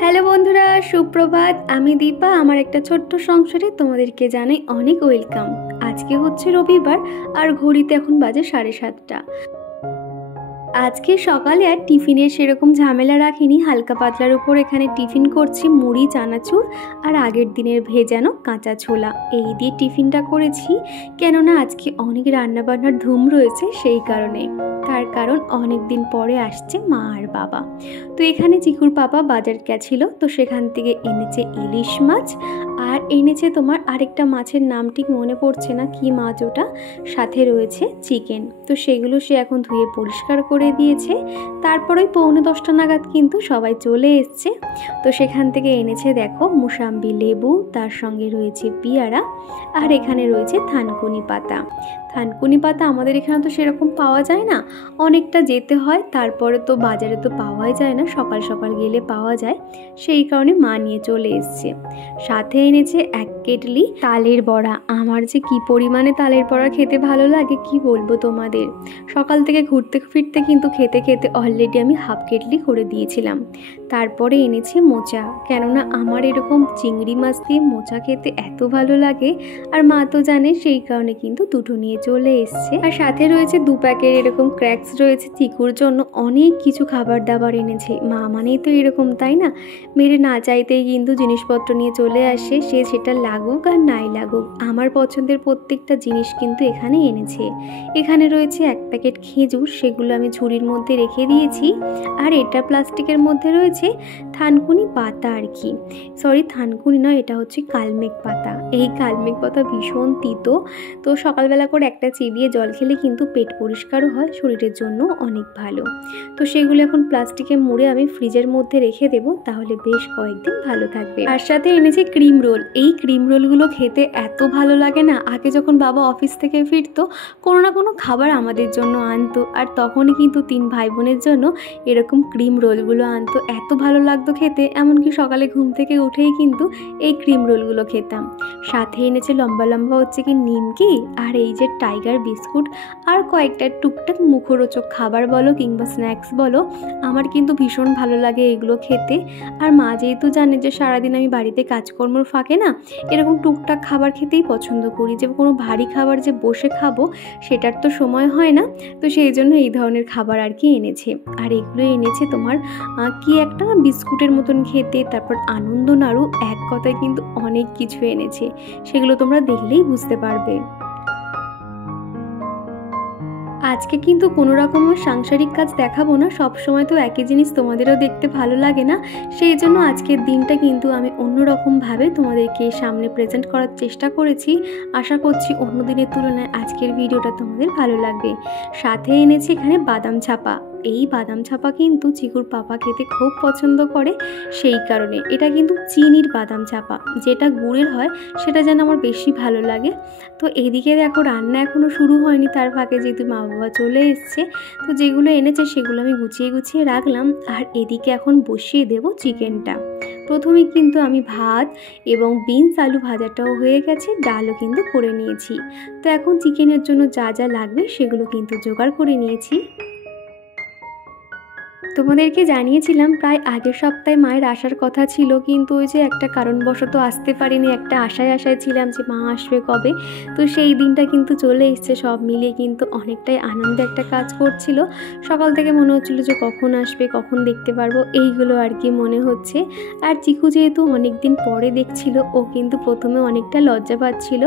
Hello বন্ধুরা, সুপ্রভাত। আমি দীপা। আমার একটা ছোট্ট সংসারে তোমাদেরকে জানাই অনেক ওয়েলকাম। আজকে হচ্ছে রবিবার আর ঘড়িতে এখন বাজে 7:30। আজকে সকালে আর টিফিনের সেরকম ঝামেলা রাখিনি, হালকা পাতলার উপর এখানে টিফিন করছি মুড়ি, চানাচুর আর আগের দিনের ভেজানো কাঁচা ছোলা এই দিয়ে টিফিনটা করেছি। কেননা আজকে অনেক রান্নাবান্নার ধুম রয়েছে, সেই কারণে। তার কারণ অনেক দিন পরে আসছে মা আর বাবা। তো এখানে চিকুর পাপা বাজার গেছিল, তো সেখান থেকে এনেছে ইলিশ মাছ আর এনেছে তোমার আরেকটা মাছের নাম ঠিক মনে পড়ছে না কি মাছ ওটা, সাথে রয়েছে চিকেন। তো সেগুলো সে এখন ধুয়ে পরিষ্কার করে দিয়েছে। তারপর ওই 9:45 নাগাদ কিন্তু সবাই চলে এসছে। তো সেখান থেকে এনেছে দেখো মুসাম্বি লেবু, তার সঙ্গে রয়েছে পেয়ারা আর এখানে রয়েছে থানকুনি পাতা। থানকুনি পাতা আমাদের এখানে তো সেরকম পাওয়া যায় না, অনেকটা যেতে হয়, তারপরে তো বাজারে তো পাওয়াই যায় না, সকাল সকাল গেলে পাওয়া যায়, সেই কারণে মা নিয়ে চলে এসছে। সাথে এনেছে 1 কেটলি তালের বড়া। আমার যে কি পরিমাণে তালের বড়া খেতে ভালো লাগে কি বলবো তোমাদের। সকাল থেকে ঘুরতে ফিরতে কিন্তু খেতে খেতে অলরেডি আমি 1/2 কেটলি করে দিয়েছিলাম। তারপরে এনেছে মোচা, কেননা আমার এরকম চিংড়ি মাছ দিয়ে মোচা খেতে এত ভালো লাগে, আর মা তো জানে, সেই কারণে কিন্তু দুটো নিয়ে চলে এসছে। আর সাথে রয়েছে 2 প্যাকেট এরকম ক্র্যাক্স রয়েছে চিকুর জন্য। অনেক কিছু খাবার দাবার এনেছে, মা মানেই তো এরকম তাই না, মেরে না চাইতেই কিন্তু জিনিসপত্র নিয়ে চলে আসে, সে সেটা লাগুক আর নাই লাগুক। আমার পছন্দের প্রত্যেকটা জিনিস কিন্তু এখানে এনেছে। এখানে রয়েছে 1 প্যাকেট খেজুর, সেগুলো আমি ঝুড়ির মধ্যে রেখে দিয়েছি। আর এটা প্লাস্টিকের মধ্যে রয়েছে থানকুনি পাতা আর কি, সরি থানকুনি নয়, এটা হচ্ছে কালমেঘ পাতা। এই কালমেঘ পাতা ভীষণ তিতো, তো সকালবেলা করে একটা চিবিয়ে জল খেলে কিন্তু পেট পরিষ্কারও হয়, শরীরের জন্য অনেক ভালো। তো সেগুলো এখন প্লাস্টিকে মুড়ে আমি ফ্রিজের মধ্যে রেখে দেবো, তাহলে বেশ কয়েকদিন ভালো থাকবে। আর সাথে এনেছে ক্রিম রোল। এই ক্রিম রোলগুলো খেতে এত ভালো লাগে না, আগে যখন বাবা অফিস থেকে ফিরতো কোনো না কোনো খাবার আমাদের জন্য আনতো, আর তখনই কিন্তু 3 ভাই বোনের জন্য এরকম ক্রিম রোলগুলো আনতো। এত ভালো লাগতো খেতে, এমনকি সকালে ঘুম থেকে উঠেই কিন্তু এই ক্রিম রোলগুলো খেতাম। সাথে এনেছে লম্বা লম্বা হচ্ছে কি নিমকি, আর এই যে টাইগার বিস্কুট, আর কয়েকটা টুকটাক মুখরোচক খাবার বলো কিংবা স্ন্যাক্স বলো, আমার কিন্তু ভীষণ ভালো লাগে এগুলো খেতে। আর মা যেহেতু জানে যে সারাদিন আমি বাড়িতে কাজকর্মর ফাঁকে না এরকম টুকটাক খাবার খেতেই পছন্দ করি, যে কোনো ভারী খাবার যে বসে খাবো সেটার তো সময় হয় না, তো সেই জন্য এই ধরনের খাবার আর কি এনেছে। আর এগুলো এনেছে তোমার কি একটা বিস্কুটের মতন খেতে, তারপর আনন্দ নাড়ু, এক কথায় কিন্তু অনেক কিছু এনেছে, সেগুলো তোমরা দেখলেই বুঝতে পারবে। আজকে কিন্তু কোনো রকমের সাংসারিক কাজ দেখাবো না, সবসময় তো একই জিনিস তোমাদেরও দেখতে ভালো লাগে না, সেই জন্য আজকের দিনটা কিন্তু আমি অন্যরকমভাবে তোমাদেরকে সামনে প্রেজেন্ট করার চেষ্টা করেছি। আশা করছি অন্য দিনের তুলনায় আজকের ভিডিওটা তোমাদের ভালো লাগবে। সাথে এনেছি এখানে বাদাম ছাপা। এই বাদাম ছাপা কিন্তু চিকুর পাপা খেতে খুব পছন্দ করে, সেই কারণে এটা কিন্তু চিনির বাদাম ছাপা, যেটা গুড়ের হয় সেটা যেন আমার বেশি ভালো লাগে। তো এদিকে দেখো রান্না এখনও শুরু হয়নি, তার ফাঁকে যেহেতু মা বাবা চলে এসছে, তো যেগুলো এনেছে সেগুলো আমি গুছিয়ে গুছিয়ে রাখলাম। আর এদিকে এখন বসিয়ে দেব চিকেনটা। প্রথমে কিন্তু আমি ভাত এবং বিনস আলু ভাজাটাও হয়ে গেছে, ডালও কিন্তু করে নিয়েছি। তো এখন চিকেনের জন্য যা যা লাগবে সেগুলো কিন্তু জোগাড় করে নিয়েছি। তোমাদেরকে জানিয়েছিলাম প্রায় আগের সপ্তাহে মায়ের আসার কথা ছিল, কিন্তু ওই যে একটা কারণবশত আসতে পারিনি, একটা আশায় ছিলাম যে মা আসবে কবে। তো সেই দিনটা কিন্তু চলে এসছে, সব মিলিয়ে কিন্তু অনেকটাই আনন্দ একটা কাজ করছিল। সকাল থেকে মনে হচ্ছিল যে কখন আসবে, কখন দেখতে পারবো, এইগুলো আর কি মনে হচ্ছে। আর চিকু যেহেতু অনেক দিন পরে দেখছিল, ও কিন্তু প্রথমে অনেকটা লজ্জা পাচ্ছিল।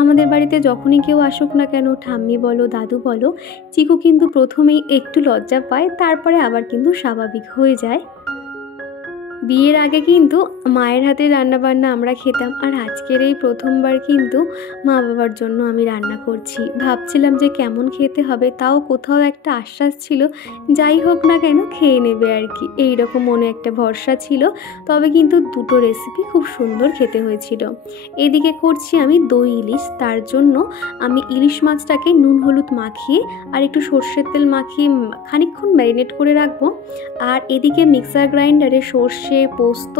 আমাদের বাড়িতে যখনই কেউ আসুক না কেন, ঠাম্মি বলো দাদু বলো, চিকু কিন্তু প্রথমেই একটু লজ্জা পায়, তারপরে আবার কিন্তু স্বাভাবিক হয়ে যায়। বিয়ের আগে কিন্তু মায়ের হাতে রান্নাবান্না আমরা খেতাম, আর আজকের এই প্রথমবার কিন্তু মা বাবার জন্য আমি রান্না করছি। ভাবছিলাম যে কেমন খেতে হবে, তাও কোথাও একটা আশ্বাস ছিল, যাই হোক না কেন খেয়ে নেবে আর কি, এইরকম মনে একটা ভরসা ছিল। তবে কিন্তু দুটো রেসিপি খুব সুন্দর খেতে হয়েছিল। এদিকে করছি আমি দই ইলিশ, তার জন্য আমি ইলিশ মাছটাকে নুন হলুদ মাখিয়ে আর একটু সর্ষের তেল মাখিয়ে খানিকক্ষণ ম্যারিনেট করে রাখবো। আর এদিকে মিক্সার গ্রাইন্ডারে সর্ষে সর্ষে, পোস্ত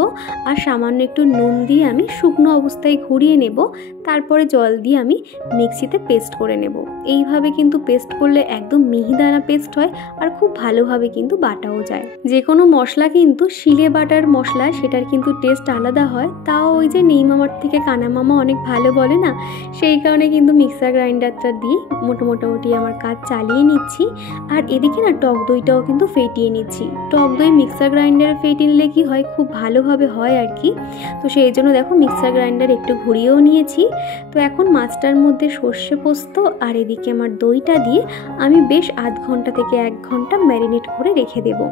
আর সামান্য একটু নুন দিয়ে আমি শুকনো অবস্থায় ঘুরিয়ে নেব। তারপরে জল দিয়ে আমি মিক্সিতে পেস্ট করে নেব। এইভাবে কিন্তু পেস্ট করলে একদম মিহিদানা পেস্ট হয় আর খুব ভালোভাবে কিন্তু বাটাও যায়। যে কোনো মশলা কিন্তু শিলে বাটার মশলা সেটার কিন্তু টেস্ট আলাদা হয়। তাও ওই যে নেই মামার থেকে কানা মামা অনেক ভালো বলে না, সেই কারণে কিন্তু মিক্সার গ্রাইন্ডারটা দিয়ে মোটামুটি আমার কাজ চালিয়ে নিচ্ছি। আর এদিকে না টক দইটাও কিন্তু ফেটিয়ে নিচ্ছি। টক দই মিক্সার গ্রাইন্ডারে ফেটিয়ে নিলে কি হয়, খুব ভালোভাবে হয় আর কি। তো সেই জন্য দেখো মিক্সার গ্রাইন্ডার একটু ঘুরিয়েও নিয়েছি। তো এখন মাছটার মধ্যে সর্ষে পোস্ত আর এদিকে আমার দইটা দিয়ে আমি বেশ আধ ঘন্টা থেকে 1 ঘন্টা ম্যারিনেট করে রেখে দেবো।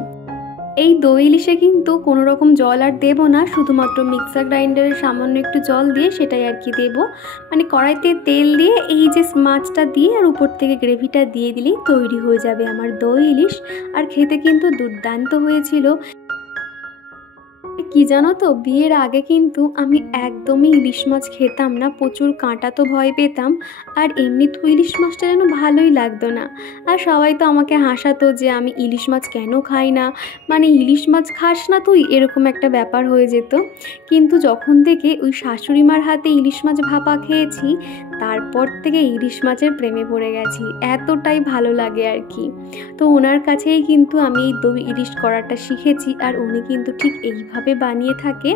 এই দই ইলিশে কিন্তু কোনো রকম জল আর দেবো না, শুধুমাত্র মিক্সার গ্রাইন্ডারের সামান্য একটু জল দিয়ে সেটাই আর কি দেবো। মানে কড়াইতে তেল দিয়ে এই যে মাছটা দিয়ে আর উপর থেকে গ্রেভিটা দিয়ে দিলেই তৈরি হয়ে যাবে আমার দই ইলিশ। আর খেতে কিন্তু দুর্দান্ত হয়েছিল। কি জানো তো, বিয়ের আগে কিন্তু আমি একদমই ইলিশ মাছ খেতাম না, প্রচুর কাঁটা তো ভয় পেতাম। আর এমনি তো ইলিশ মাছটা যেন ভালোই লাগতো না। আর সবাই তো আমাকে হাসাতো যে আমি ইলিশ মাছ কেন খাই না, মানে ইলিশ মাছ খাস না তুই, এরকম একটা ব্যাপার হয়ে যেত। কিন্তু যখন থেকে ওই শাশুড়ি মার হাতে ইলিশ মাছ ভাপা খেয়েছি, তারপর থেকে ইলিশ মাছের প্রেমে পড়ে গেছি, এতটাই ভালো লাগে আর কি। তো ওনার কাছেই কিন্তু আমি এই দই ইলিশ করাটা শিখেছি। আর উনি কিন্তু ঠিক এইভাবে বানিয়ে থাকে।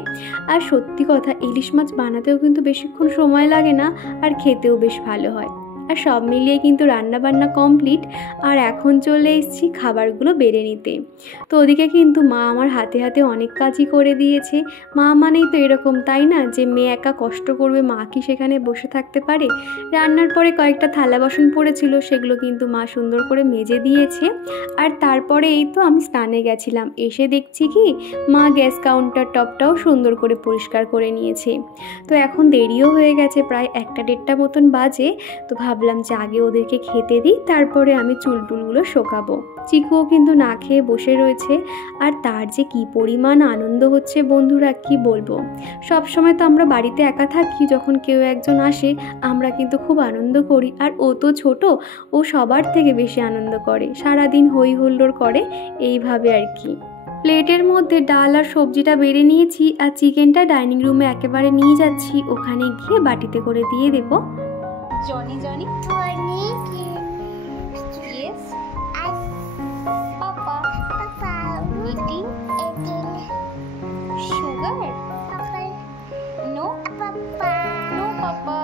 আর সত্যি কথা, ইলিশ মাছ বানাতেও কিন্তু বেশিক্ষণ সময় লাগে না, আর খেতেও বেশ ভালো হয়। আর সব মিলিয়ে কিন্তু রান্না বান্না কমপ্লিট। আর এখন চলে এসেছি খাবারগুলো বেড়ে নিতে। তো ওদিকে কিন্তু মা আমার হাতে হাতে অনেক কাজই করে দিয়েছে। মা মানেই তো এরকম, তাই না, যে মেয়ে একা কষ্ট করবে, মা কি সেখানে বসে থাকতে পারে। রান্নার পরে কয়েকটা থালা বাসন পড়েছিল, সেগুলো কিন্তু মা সুন্দর করে মেজে দিয়েছে। আর তারপরে এই তো আমি স্নানে গেছিলাম, এসে দেখছি কি মা গ্যাস কাউন্টার টপটাও সুন্দর করে পরিষ্কার করে নিয়েছে। তো এখন দেরিও হয়ে গেছে, প্রায় 1টা-1.5টা মতন বাজে। তো ভাবলাম যে আগে ওদেরকে খেতে দিই, তারপরে আমি চুলটুলগুলো শোকাবো। চিকুও কিন্তু না খেয়ে বসে রয়েছে। আর তার যে কি পরিমাণ আনন্দ হচ্ছে বন্ধুরা, কি বলবো। সব সময় তো আমরা বাড়িতে একা থাকি, যখন কেউ একজন আসে আমরা কিন্তু খুব আনন্দ করি। আর ও তো ছোট, ও সবার থেকে বেশি আনন্দ করে, সারাদিন হই হুল্লোড় করে এইভাবে আর কি। প্লেটের মধ্যে ডাল আর সবজিটা বেড়ে নিয়েছি, আর চিকেনটা ডাইনিং রুমে একেবারে নিয়ে যাচ্ছি, ওখানে গিয়ে বাটিতে করে দিয়ে দেবো। Johnny Johnny yes papa eating sugar no papa no papa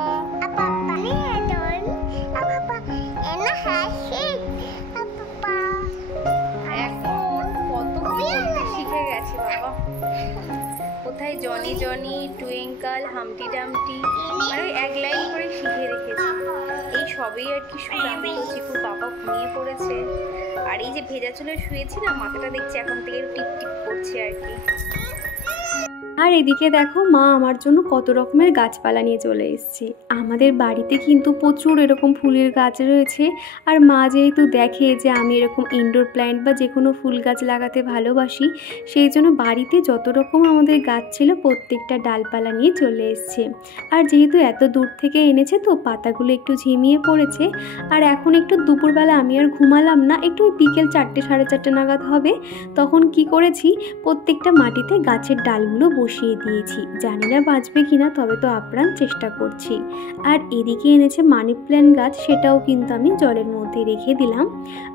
এখন কত বলতে শিখে গেছে বাবা। কোথায় জনি জনি, টুইঙ্কল, হামটি ডামটি, মানে 1 লাইন করে শিখে রেখেছি। এই সবই আর কি শুধু আমি তো চিকুর বাবা ঘুমিয়ে পড়েছে। আর এই যে ভেজা চুলে শুয়েছি না, মাথাটা দেখছি এখন থেকে টিপ টিপ করছে আর কি। আর এদিকে দেখো মা আমার জন্য কত রকমের গাছপালা নিয়ে চলে এসেছে। আমাদের বাড়িতে কিন্তু প্রচুর এরকম ফুলের গাছ রয়েছে। আর মা যেহেতু দেখে যে আমি এরকম ইনডোর প্ল্যান্ট বা যে কোনো ফুল গাছ লাগাতে ভালোবাসি, সেই জন্য বাড়িতে যত রকম আমাদের গাছ ছিল প্রত্যেকটা ডালপালা নিয়ে চলে এসেছে। আর যেহেতু এত দূর থেকে এনেছে, তো পাতাগুলো একটু ঝিমিয়ে পড়েছে। আর এখন একটু দুপুরবেলা আমি আর ঘুমালাম না, একটু বিকেল 4টে-4:30 নাগাদ হবে, তখন কি করেছি, প্রত্যেকটা মাটিতে গাছের ডালগুলো বসিয়ে দিয়েছি। জানি না বাঁচবে কিনা, তবে তো আপ্রাণ চেষ্টা করছি। আর এদিকে এনেছে মানি প্ল্যান্ট গাছ, সেটাও কিন্তু আমি জলের মধ্যে রেখে দিলাম।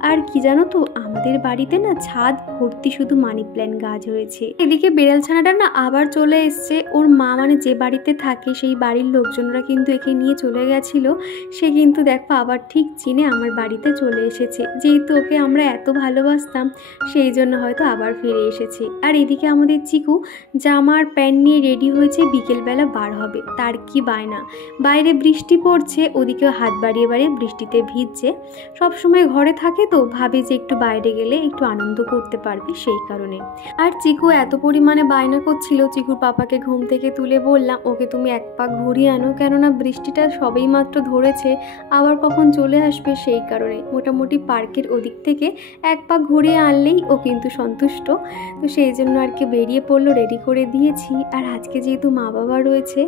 আর কি জানো তো, আমাদের বাড়িতে না ছাদ ভর্তি শুধু মানি প্ল্যান্ট গাছ হয়েছে। এদিকে বেড়াল ছানাটা না আবার চলে এসছে। ওর মা মানে যে বাড়িতে থাকে সেই বাড়ির লোকজনরা কিন্তু একে নিয়ে চলে গেছিল। সে কিন্তু দেখো আবার ঠিক চিনে আমার বাড়িতে চলে এসেছে। যেহেতু ওকে আমরা এত ভালোবাসতাম, সেই জন্য হয়তো আবার ফিরে এসেছে। আর এদিকে আমাদের চিকু জামার প্যান্ট নিয়ে রেডি হয়েছে, বিকেলবেলা বার হবে। তার কি বায়না, বাইরে বৃষ্টি পড়ছে, ওদিকেও হাত বাড়িয়ে বাড়িয়ে বৃষ্টিতে ভিজছে। সবসময় ঘরে থাকে তো ভাবে যে একটু বাইরে গেলে একটু আনন্দ করতে পারবে, সেই কারণে। আর চিকু এত পরিমাণে বায়না করছিল, চিকুর পাপাকে ঘুম থেকে তুলে বললাম ওকে তুমি 1 পাক ঘুরিয়ে আনো, কেননা বৃষ্টিটা সবেই মাত্র ধরেছে, আবার কখন চলে আসবে, সেই কারণে। মোটামুটি পার্কের ওদিক থেকে 1 পাক ঘুরিয়ে আনলেই ও কিন্তু সন্তুষ্ট। তো সেই জন্য আর কি বেরিয়ে পড়লো, রেডি করে দিয়ে নিয়েছি। আর আজকে যেহেতু মা বাবা রয়েছে,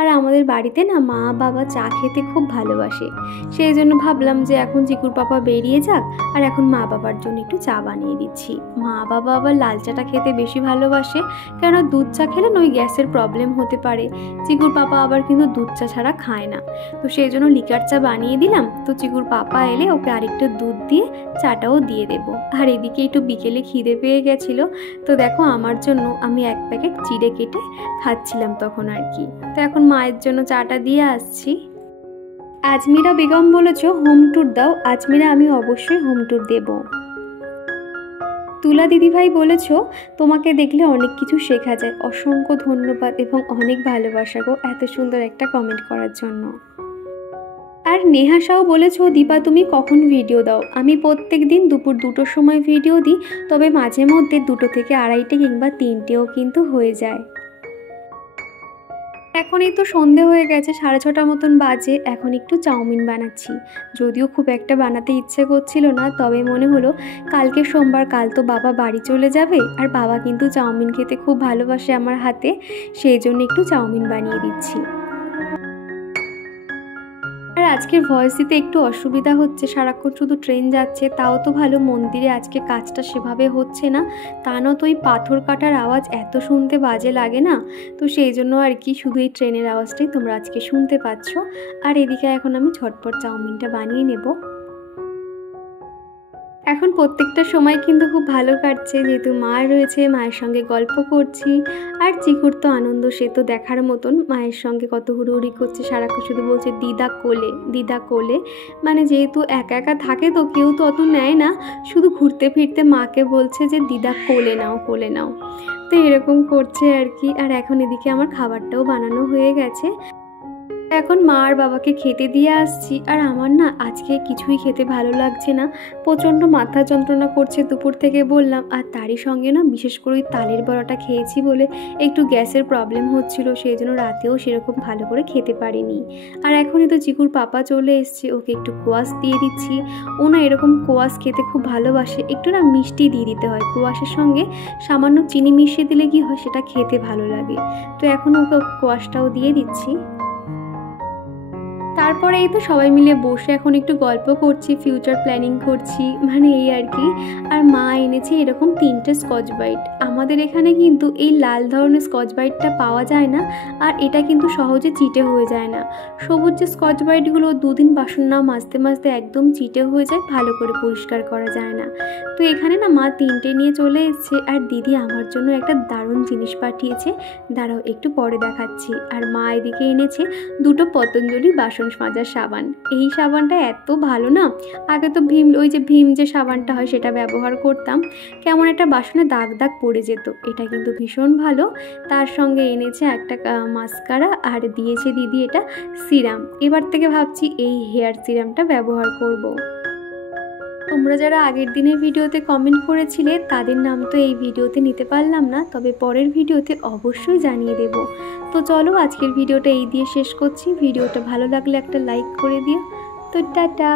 আর আমাদের বাড়িতে না মা বাবা চা খেতে খুব ভালোবাসে, সেই জন্য ভাবলাম যে এখন চিকুর পাপা বেরিয়ে যাক আর এখন মা বাবার জন্য একটু চা বানিয়ে দিচ্ছি। মা বাবা আবার লাল চাটা খেতে বেশি ভালোবাসে, কেননা দুধ চা খেলে না ওই গ্যাসের প্রবলেম হতে পারে। চিকুর পাপা আবার কিন্তু দুধ চা ছাড়া খায় না, তো সেই জন্য লিকার চা বানিয়ে দিলাম। তো চিকুর পাপা এলে ওকে আরেকটু দুধ দিয়ে চাটাও দিয়ে দেবো। আর এদিকে একটু বিকেলে খিদে পেয়ে গেছিলো, তো দেখো আমার জন্য আমি এক প্যাকেট চিড়ে কেটে খাচ্ছিলাম তখন আর কি। তো এখন মায়ের জন্য চাটা দিয়ে আসছি। আজমিরা বেগম বলেছো হোম ট্যুর দাও। আজমিরা আমি অবশ্যই হোম ট্যুর দেব। তুলা দিদিভাই বলেছ তোমাকে দেখলে অনেক কিছু শেখা যায়। অসংখ্য ধন্যবাদ এবং অনেক ভালোবাসা গো এত সুন্দর একটা কমেন্ট করার জন্য। আর নেহাসাও বলেছো দীপা তুমি কখন ভিডিও দাও? আমি প্রত্যেক দিন দুপুর 2টোর সময় ভিডিও দিই, তবে মাঝে মধ্যে 2টো থেকে 2:30 কিংবা 3টেও কিন্তু হয়ে যায়। এখনই তো সন্ধে হয়ে গেছে, 6:30 মতন বাজে। এখন একটু চাউমিন বানাচ্ছি, যদিও খুব একটা বানাতে ইচ্ছে করছিল না, তবে মনে হলো কালকে সোমবার, কাল তো বাবা বাড়ি চলে যাবে, আর বাবা কিন্তু চাউমিন খেতে খুব ভালোবাসে আমার হাতে, সেই জন্য একটু চাউমিন বানিয়ে দিচ্ছি। আর আজকের ভয়েস দিতে একটু অসুবিধা হচ্ছে, সারাক্ষণ শুধু ট্রেন যাচ্ছে। তাও তো ভালো, মন্দিরে আজকে কাজটা সেভাবে হচ্ছে না, তা নয়তো ওই পাথর কাটার আওয়াজ এত শুনতে বাজে লাগে না, তো সেই জন্য আর কি শুধু এই ট্রেনের আওয়াজটাই তোমরা আজকে শুনতে পাচ্ছ। আর এদিকে এখন আমি ঝটপট চাউমিনটা বানিয়ে নেব। এখন প্রত্যেকটা সময় কিন্তু খুব ভালো কাটছে, যেহেতু মা রয়েছে, মায়ের সঙ্গে গল্প করছি। আর চিকুর তো আনন্দ, সে তো দেখার মতন, মায়ের সঙ্গে কত হুড়োহুড়ি করছে, সারাক্ষণ শুধু বলছে দিদা কোলে দিদা কোলে। মানে যেহেতু একা একা থাকে তো কেউ তো অত নেয় না, শুধু ঘুরতে ফিরতে মাকে বলছে যে দিদা কোলে নাও কোলে নাও, তো এরকম করছে আর কি। আর এখন এদিকে আমার খাবারটাও বানানো হয়ে গেছে, এখন মা আর বাবাকে খেতে দিয়ে আসছি। আর আমার না আজকে কিছুই খেতে ভালো লাগছে না, প্রচণ্ড মাথা যন্ত্রণা করছে দুপুর থেকে বললাম। আর তারই সঙ্গে না বিশেষ করে ওই তালের বড়াটা খেয়েছি বলে একটু গ্যাসের প্রবলেম হচ্ছিল, সেই জন্য রাতেও সেরকম ভালো করে খেতে পারিনি। আর এখনই তো চিকুর পাপা চলে এসছে, ওকে একটু কোয়াশ দিয়ে দিচ্ছি। ও না এরকম কোয়াশ খেতে খুব ভালোবাসে, একটু না মিষ্টি দিয়ে দিতে হয়, কোয়াশের সঙ্গে সামান্য চিনি মিশিয়ে দিলে কি হয় সেটা খেতে ভালো লাগে। তো এখন ওকে কোয়াশটাও দিয়ে দিচ্ছি। তারপরে এই তো সবাই মিলে বসে এখন একটু গল্প করছি, ফিউচার প্ল্যানিং করছি, মানে এই আর কি। আর মা এনেছে এরকম 3টে স্কচ ব্রাইট। আমাদের এখানে কিন্তু এই লাল ধরনের স্কচ ব্রাইটটা পাওয়া যায় না, আর এটা কিন্তু সহজে চিটে হয়ে যায় না। সবুজ যে স্কচ ব্রাইটগুলো 2 দিন বাসন না মাজতে মাজতে একদম চিটে হয়ে যায়, ভালো করে পরিষ্কার করা যায় না। তো এখানে না মা 3টে নিয়ে চলে এসছে, আর দিদি আমার জন্য একটা দারুণ জিনিস পাঠিয়েছে, দাঁড়াও একটু পরে দেখাচ্ছি। আর মা এদিকে এনেছে 2টো পতঞ্জলি বাসন মাজার সাবান। এই সাবানটা এত ভালো না, আগে তো ওই যে ভীম যে সাবানটা হয় সেটা ব্যবহার করতাম, কেমন একটা বাসনে দাগ দাগ পড়ে যেত। এটা কিন্তু ভীষণ ভালো। তার সঙ্গে এনেছে একটা মাস্কারা, আর দিয়েছে দিদি এটা সিরাম। এবার থেকে ভাবছি এই হেয়ার সিরামটা ব্যবহার করব। তোমরা যারা আগের দিনের ভিডিওতে কমেন্ট করেছিলে তাদের নাম তো এই ভিডিওতে নিতে পারলাম না, তবে পরের ভিডিওতে অবশ্যই জানিয়ে দেব। তো চলো আজকের ভিডিওটা এই দিয়ে শেষ করছি। ভিডিওটা ভালো লাগলে একটা লাইক করে দিও। তো টাটা।